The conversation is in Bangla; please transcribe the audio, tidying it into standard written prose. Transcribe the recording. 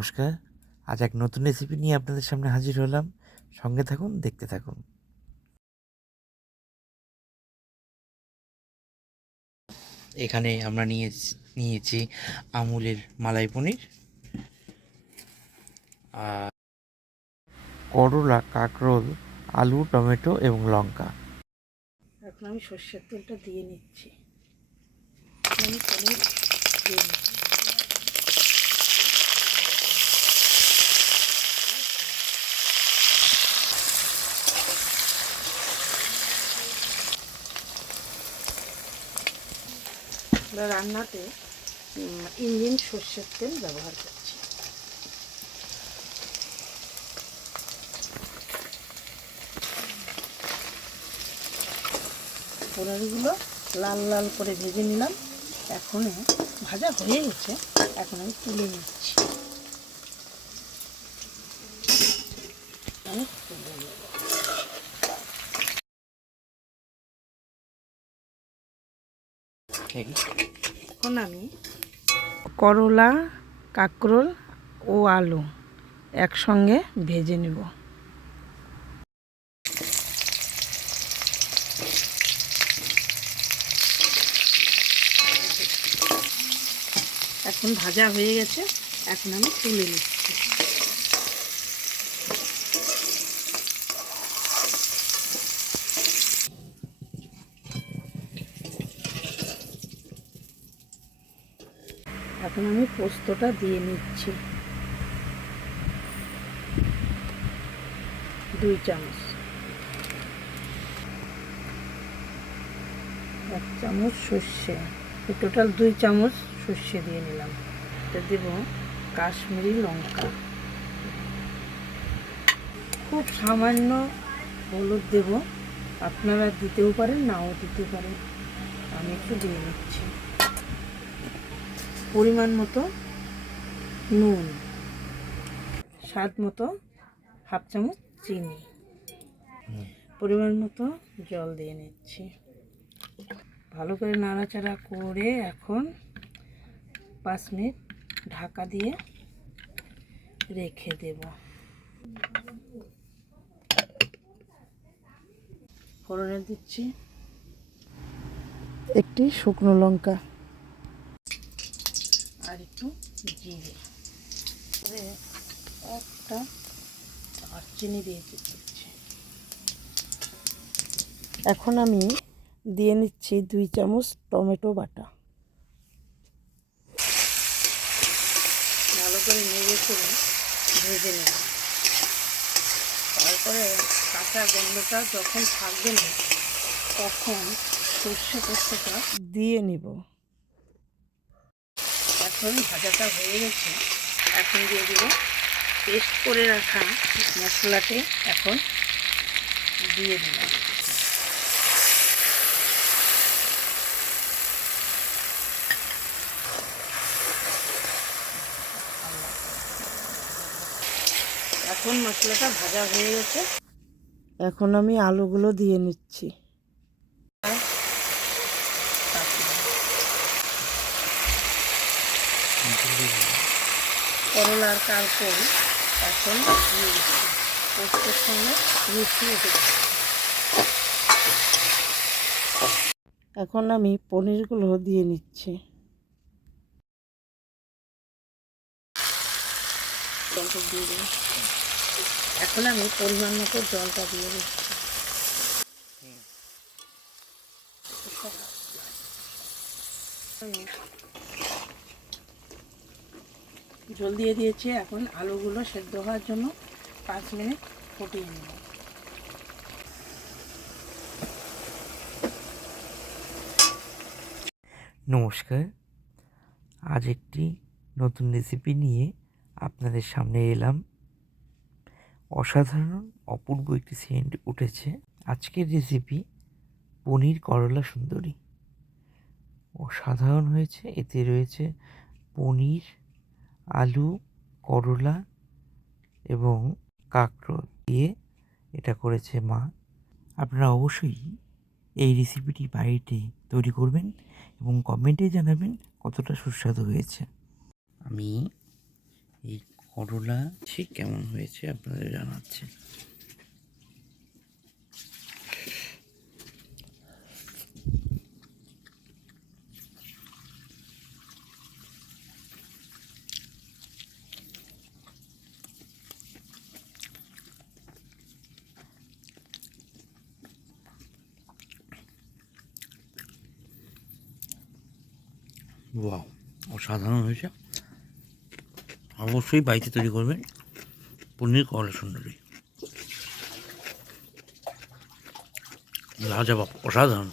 নমস্কার। আজ এক নতুন রেসিপি নিয়ে আপনাদের সামনে হাজির হলাম। সঙ্গে থাকুন, দেখতে থাকুন। এখানে আমরা নিয়েছি আমুলের মালাই পনির, আর করলা, কাঁকরোল, আলু, টমেটো এবং লঙ্কা। এখন আমি সর্ষের তেলটা দিয়ে নিচ্ছি। আমি পনির দিয়ে নিচ্ছি। রান্নাতে ইঞ্জিন সর্ষের তেল ব্যবহার করছি। পনিরগুলো লাল লাল করে ভেজে নিলাম। এখন ভাজা হয়ে গেছে, এখন আমি তুলে নিচ্ছি। আমি তুলে নেব। এখন আমি করলা, কাঁকরোল ও আলু একসঙ্গে ভেজে নেব। এখন ভাজা হয়ে গেছে, এখন আমি তুলে নিচ্ছি। এখন আমি পোস্তটা দিয়ে নিচ্ছি 2 চামচ, 1 চামচ সর্ষে, টোটাল 2 চামচ সর্ষে দিয়ে নিলাম। এটা দেব কাশ্মীরি লঙ্কা, খুব সামান্য হলুদ দেব, আপনারা দিতেও পারেন নাও দিতে পারেন। আমি একটু দিয়ে নিচ্ছি। পরিমাণ মতো নুন, স্বাদ মতো 1/2 চামচ চিনি, পরিমাণ মতো জল দিয়ে নিচ্ছি। ভালো করে নাড়াচাড়া করে এখন 5 মিনিট ঢাকা দিয়ে রেখে দেব। ফোড়নে দিচ্ছি একটি শুকনো লঙ্কা আর একটু জিরে, একটা দারচিনি দিয়ে দিচ্ছি। এখন আমি দিয়ে নিচ্ছি 2 চামচ টমেটো বাটা। ভালো করে নেড়ে চেড়ে ভেজে নেব। তারপরে কাঁচা গন্ধটা যখন থাকবে না, তখন সর্ষে পোস্তটা দিয়ে নিব। এখন ভাজাটা হয়ে গেছে, এখন দিয়ে দেব পেস্ট করে রাখা মশলাটি। এখন দিয়ে দিলাম। এখন মশলাটা ভাজা হয়ে গেছে, এখন আমি আলুগুলো দিয়ে নিচ্ছি। করলা আর কাঁকরোল এখন দিয়ে দিচ্ছি, পোস্তের সঙ্গে মিশিয়ে দেব। এখন আমি পনিরগুলো দিয়ে নিচ্ছি। এখন আমি পরিমাণ মতো জলটা দিয়ে দিচ্ছি। জল দিয়ে দিয়েছি, এখন আলুগুলো সেদ্ধ হওয়ার জন্য 5 মিনিট ফুটিয়ে নেব। নমস্কার। আজ একটি নতুন রেসিপি নিয়ে আপনাদের সামনে এলাম। অসাধারণ অপূর্ব একটি সেন্ট উঠেছে। আজকের রেসিপি পনির করলা সুন্দরী। অসাধারণ হয়েছে। এতে রয়েছে পনির, আলু, করলা এবং কাঁকরোল দিয়ে এটা করেছে মা। আপনারা অবশ্যই এই রেসিপিটি বাড়িতে তৈরি করবেন এবং কমেন্টে জানাবেন কতটা সুস্বাদু হয়েছে। আমি এই করলা ঠিক কেমন হয়েছে আপনাদের জানাচ্ছি। ওয়াও, অসাধারণ হয়েছে। অবশ্যই বাড়িতে তৈরি করবেন পনির করলা সুন্দরী, লাজবাব, অসাধারণ।